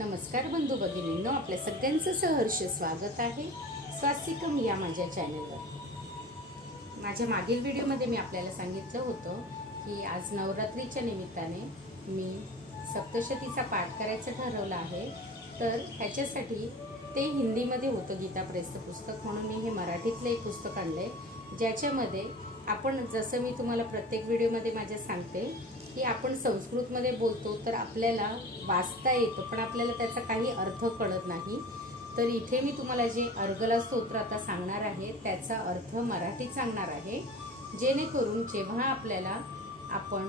नमस्कार बंधू भगिनींनो, आपल्या सगळ्यांचं सहर्ष स्वागत आहे स्वास्तिकम या माझ्या चॅनलवर। माझ्या मागील व्हिडिओमध्ये मी आपल्याला सांगितलं होतं की आज नवरात्रीच्या निमित्ताने मी सप्तशतीचा पाठ करायचं ठरवलं आहे। तर ह्याच्यासाठी ते हिंदीमध्ये होतं गीता प्रेसचं पुस्तक, म्हणून मी हे मराठीतलं एक पुस्तक आणलंय, ज्याच्यामध्ये आपण जसं मी तुम्हाला प्रत्येक व्हिडिओमध्ये माझ्या सांगते की आपण संस्कृतमध्ये बोलतो तर आपल्याला वाचता येतं, पण आपल्याला त्याचा काही अर्थ कळत नाही। तर इथे मी तुम्हाला जे अर्गला स्तोत्र आता सांगणार आहे त्याचा अर्थ मराठीत सांगणार आहे, जेणेकरून जेव्हा आपल्याला आपण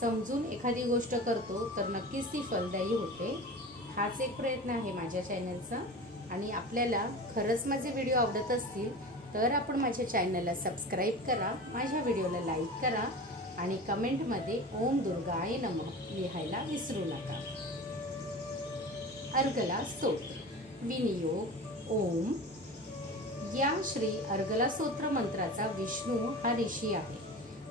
समजून एखादी गोष्ट करतो तर नक्कीच ती फलदायी होते। हाच एक प्रयत्न आहे माझ्या चॅनलचा, आणि आपल्याला खरंच माझे व्हिडिओ आवडत असतील तर आपण माझ्या चॅनलला सबस्क्राईब करा, माझ्या व्हिडिओला लाईक करा आणि कमेंटमध्ये ओम दुर्गाय नमः लिहायला विसरू नका। अर्गला स्तोत्र विनियोग ओम। या श्री अर्गला स्तोत्र मंत्राचा विष्णू हा ऋषी आहे,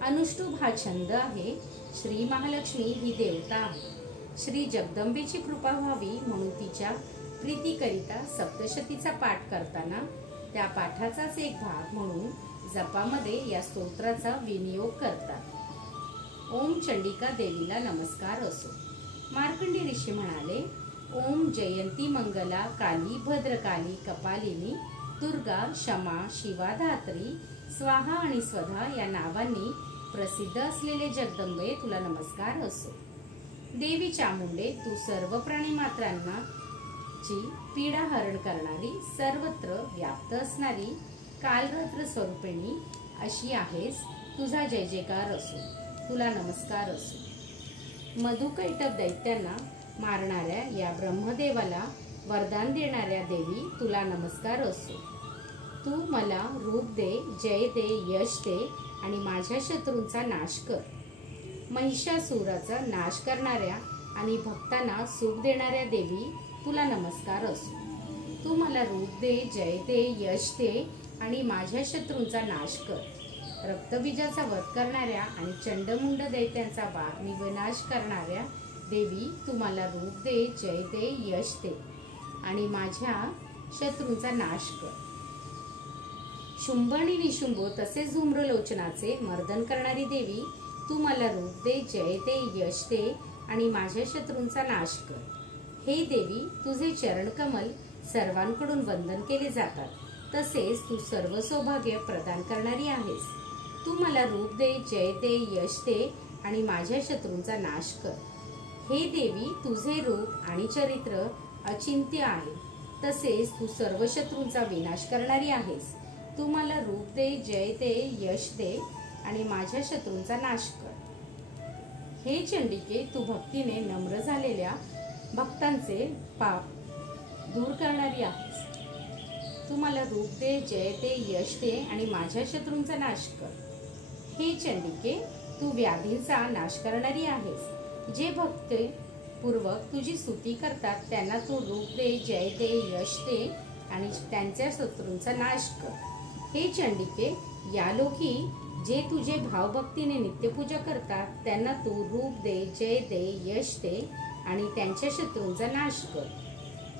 अनुष्टुभ हा छंद आहे, श्री महालक्ष्मी ही देवता आहे। श्री जगदंबेची कृपा व्हावी म्हणून तिच्या प्रीतीकरिता सप्तशतीचा पाठ करताना त्या पाठाचाच एक भाग म्हणून जपामध्ये या स्तोत्राचा विनियोग करतात। ओम चंडिका देवीला नमस्कार असो। मार्कंडी ऋषी म्हणाले, ओम जयंती मंगला काली भद्रकाली कपालिनी दुर्गा क्षमा शिवा धात्री स्वाहा आणि स्वधा या नावांनी प्रसिद्ध असलेले जगदंबे तुला नमस्कार असो। देवी चामुंडे, तू सर्व प्राणी मात्रांना ची पीडा हरण करणारी, सर्वत्र व्याप्त असणारी कालरात्र स्वरूपिणी अशी आहेस, तुझा जय जयकार असो, तुला नमस्कार असो। मधुकैटभ दैत्यांना मारणाऱ्या या ब्रह्मदेवाला वरदान देणाऱ्या देवी तुला नमस्कार असो। तू मला रूप दे, जय दे, यश दे आणि माझ्या शत्रूंचा नाश कर। महिषासुराचा नाश करणाऱ्या आणि भक्तांना सुख देणाऱ्या देवी तुला नमस्कार असो। तू मला रूप दे, जय दे, यश दे आणि माझ्या शत्रूंचा नाश कर। रक्तबीजाचा वध करणाऱ्या आणि चंडमुंड दैत्यांचा विनाश करणाऱ्या देवी तू मला रूप दे, जय दे, यश दे आणि माझ्या शत्रूंचा नाश कर। शुंभ आणि निशुंभ तसेच धूम्रलोचनाचे मर्दन करणारी देवी तू मला रूप दे, जय दे, यश दे आणि माझ्या शत्रूंचा नाश कर। हे देवी, तुझे चरणकमल सर्वांकडून वंदन केले जातात, तसेच तू सर्व सौभाग्य प्रदान करणारी आहेस। तू मला रूप दे, जय दे, यश दे आणि माझ्या शत्रूंचा नाश कर। हे देवी, तुझे रूप आणि चरित्र अचिंत्य आहे, तसेच तू सर्व शत्रूंचा विनाश करणारी आहेस। तू मला रूप दे, जय दे, यश दे आणि माझ्या शत्रूंचा नाश कर। हे चंडिके, तू भक्तीने नम्र झालेल्या भक्तांचे पाप दूर करणारी आहेस। तू मला रूप दे, जय दे, यश दे आणि माझ्या शत्रूंचा नाश कर। हे चंडिके, तू व्याधींचा नाश करणारी आहेस। जे भक्ती पूर्वक तुझी स्तुती करतात त्यांना तू रूप दे, जय दे, यश दे आणि त्यांच्या शत्रूंचा नाश कर। हे चंडिके, या लोकी जे तुझे भावभक्तीने नित्यपूजा करतात त्यांना तू रूप दे, जय दे, यश दे आणि त्यांच्या शत्रूंचा नाश कर।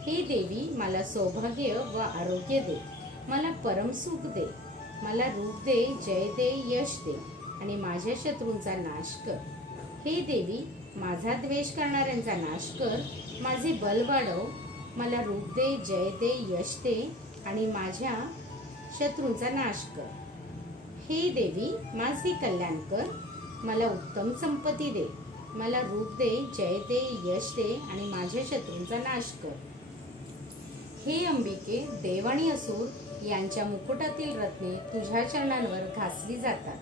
हे देवी, मला सौभाग्य व आरोग्य दे, मला परमसुख दे, मला रूप दे, जय दे, यश दे आणि माझ्या शत्रूंचा नाश कर। हे देवी, माझा द्वेष करणाऱ्यांचा नाश कर, माझे बल वाढव, मला रूप दे, जय दे, यश दे आणि माझ्या शत्रूंचा नाश कर। हे देवी, माझे कल्याण कर, मला उत्तम संपत्ती दे, मला रूप दे, जय दे, यश दे आणि माझ्या शत्रूंचा नाश कर। हे अंबिके, देव आणि असुर यांच्या मुकुटातील रत्ने तुझ्या चरणांवर घासली जातात।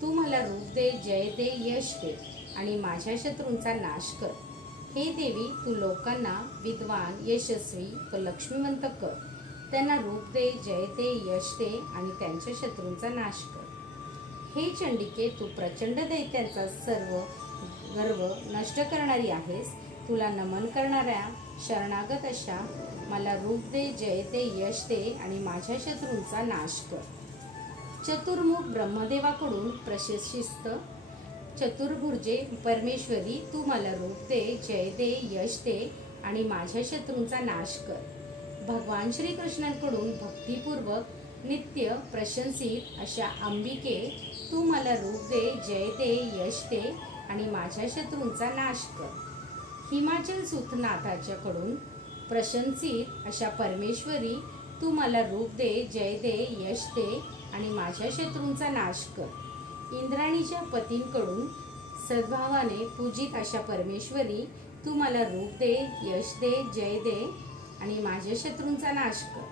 तू मला रूप दे, जय दे, यश दे आणि माझ्या शत्रूंचा नाश कर। हे देवी, तू लोकांना विद्वान, यशस्वी व लक्ष्मीवंत कर, त्यांना रूप दे, जय दे, यश दे आणि त्यांच्या शत्रूंचा नाश कर। हे चंडिके, तू प्रचंड दैत्यांचा सर्व गर्व नष्ट करणारी आहेस। तुला नमन करणाऱ्या शरणागत अशा मला रूप दे, जय दे, यश दे आणि माझ्या शत्रूंचा नाश कर। चतुर्मुख ब्रह्मदेवाकडून प्रशस्तिस्त चतुर्भुजे परमेश्वरी तू मला रूप दे, जय दे, यश दे आणि माझ्या शत्रूंचा नाश कर. भगवान श्रीकृष्णांकडून भक्तिपूर्वक नित्य प्रशंसित अशा अंबिके तू मला रूप दे, जय दे, यश दे आणि माझ्या शत्रूंचा नाश कर. हिमाचल सुतनाथाच्याकडून प्रशंसित अशा परमेश्वरी तू मला रूप दे, जय दे, यश दे आणि माझ्या शत्रूंचा नाश कर. इंद्राणीच्या पतींकडून सद्भावाने पूजित अशा परमेश्वरी तू मला रूप दे, यश दे, जय दे आणि माझ्या शत्रूंचा नाश कर.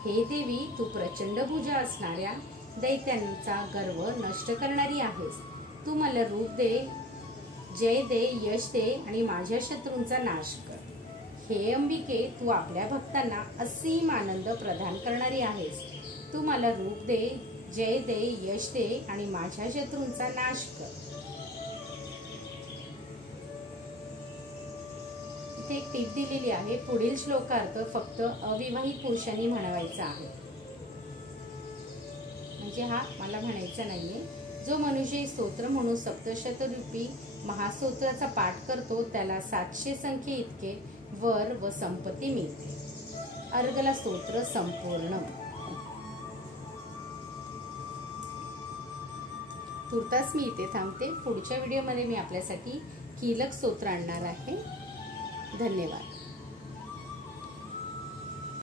हे देवी, तू प्रचंड भुजा असणाऱ्या दैत्यांचा गर्व नष्ट करणारी आहेस. तू मला रूप दे, जय दे, यश दे आणि माझ्या शत्रूंचा नाश कर. हे अंबिके, तू आपल्या भक्तांना असीम आनंद प्रदान करणारी आहेस. तू मला रूप दे, जय दे, यश दे आणि माझ्या शत्रूंचा नाश कर. इथे एक टीप दिलेली आहे. पुढील श्लोकार्थ फक्त अविवाहित पुरुषांनी म्हणावायचा आहे, म्हणजे हा मला म्हणायचा नाहीये. जो मनुष्य स्तोत्र म्हणून सप्तशतरूपी महास्तोत्राचा पाठ करतो त्याला 700 संख्ये इतके वर व संपत्ती मिळते. अर्गला स्तोत्र संपूर्ण. तुर्तास मी इथे थांबते. पुढच्या व्हिडिओमध्ये मी आपल्यासाठी कीलक स्तोत्र आणणार आहे. धन्यवाद.